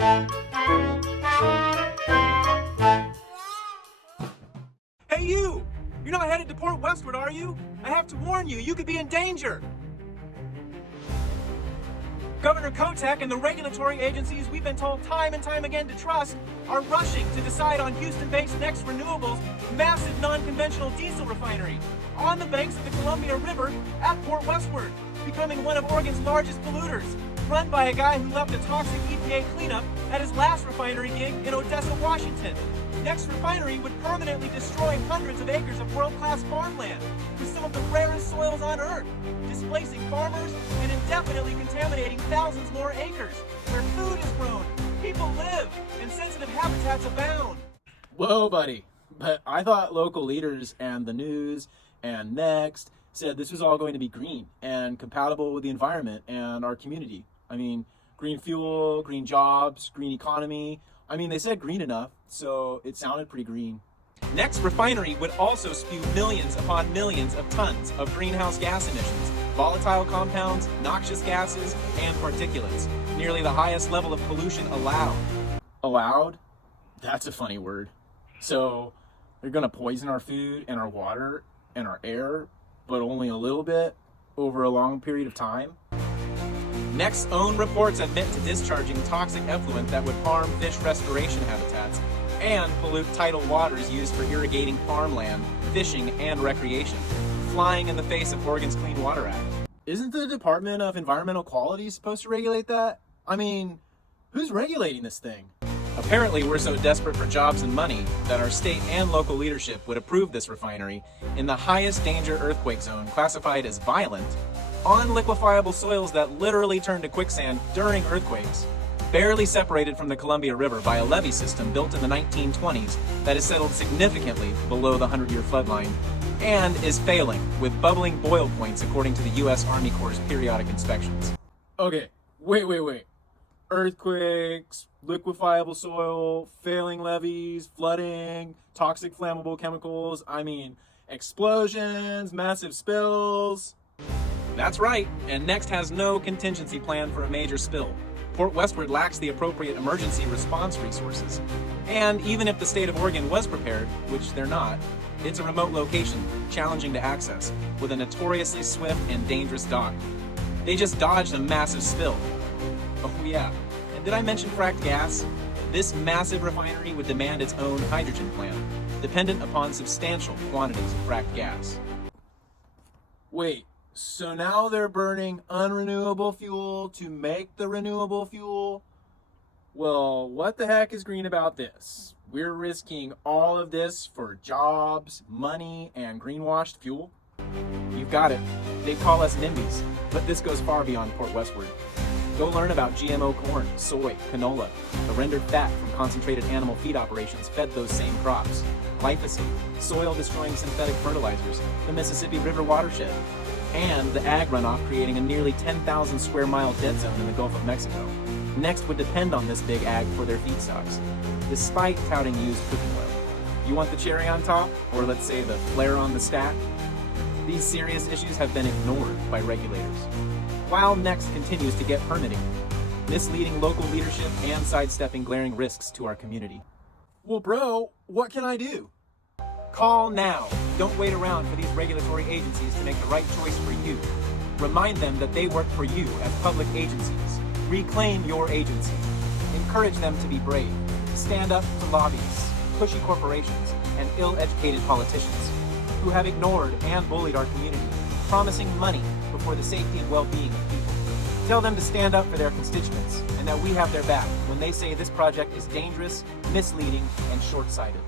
Hey you! You're not headed to port westward, are you? I have to warn you, you could be in danger! Governor Kotek and the regulatory agencies we've been told time and time again to trust are rushing to decide on Houston-based NEXT Renewable's massive non-conventional diesel refinery on the banks of the Columbia River at Port Westward, becoming one of Oregon's largest polluters, run by a guy who left a toxic EPA cleanup at his last refinery gig in Odessa, Washington. NEXT Refinery would permanently destroy hundreds of acres of world-class farmland with some of the rarest soils on Earth, displacing farmers and indefinitely contaminating thousands more acres where food is grown, people live, and sensitive habitats abound. Whoa, buddy. But I thought local leaders and the news and Next said this was all going to be green and compatible with the environment and our community. I mean, green fuel, green jobs, green economy. I mean, they said green enough, so it sounded pretty green. NEXT Refinery would also spew millions upon millions of tons of greenhouse gas emissions, volatile compounds, noxious gases, and particulates, nearly the highest level of pollution allowed. Allowed? That's a funny word. So they're going to poison our food and our water and our air, but only a little bit over a long period of time? NEXT's own reports admit to discharging toxic effluent that would harm fish restoration habitats and pollute tidal waters used for irrigating farmland, fishing, and recreation, flying in the face of Oregon's Clean Water Act. Isn't the Department of Environmental Quality supposed to regulate that? I mean, who's regulating this thing? Apparently, we're so desperate for jobs and money that our state and local leadership would approve this refinery in the highest danger earthquake zone, classified as violent, on liquefiable soils that literally turn to quicksand during earthquakes, barely separated from the Columbia River by a levee system built in the 1920s that has settled significantly below the 100-year floodline, and is failing with bubbling boil points according to the U.S. Army Corps' periodic inspections. Okay, wait. Earthquakes, liquefiable soil, failing levees, flooding, toxic flammable chemicals, I mean, explosions, massive spills. That's right, and NEXT has no contingency plan for a major spill. Port Westward lacks the appropriate emergency response resources. And even if the state of Oregon was prepared, which they're not, it's a remote location, challenging to access, with a notoriously swift and dangerous dock. They just dodged a massive spill. Oh yeah, and did I mention fracked gas? This massive refinery would demand its own hydrogen plant, dependent upon substantial quantities of fracked gas. Wait, so now they're burning unrenewable fuel to make the renewable fuel? Well, what the heck is green about this? We're risking all of this for jobs, money, and greenwashed fuel? You've got it. They call us NIMBYs, but this goes far beyond Port Westward. Go learn about GMO corn, soy, canola, the rendered fat from concentrated animal feed operations fed those same crops, glyphosate, soil-destroying synthetic fertilizers, the Mississippi River watershed, and the ag runoff creating a nearly 10,000 square mile dead zone in the Gulf of Mexico. NEXT would depend on this big ag for their feedstocks, despite touting used cooking oil. You want the cherry on top, or let's say the flare on the stack? These serious issues have been ignored by regulators, while NEXT continues to get permitting, misleading local leadership and sidestepping glaring risks to our community. Well, bro, what can I do? Call now. Don't wait around for these regulatory agencies to make the right choice for you. Remind them that they work for you as public agencies. Reclaim your agency. Encourage them to be brave. Stand up to lobbyists, pushy corporations, and ill-educated politicians who have ignored and bullied our community, promising money before the safety and well-being of people. Tell them to stand up for their constituents and that we have their back when they say this project is dangerous, misleading, and short-sighted.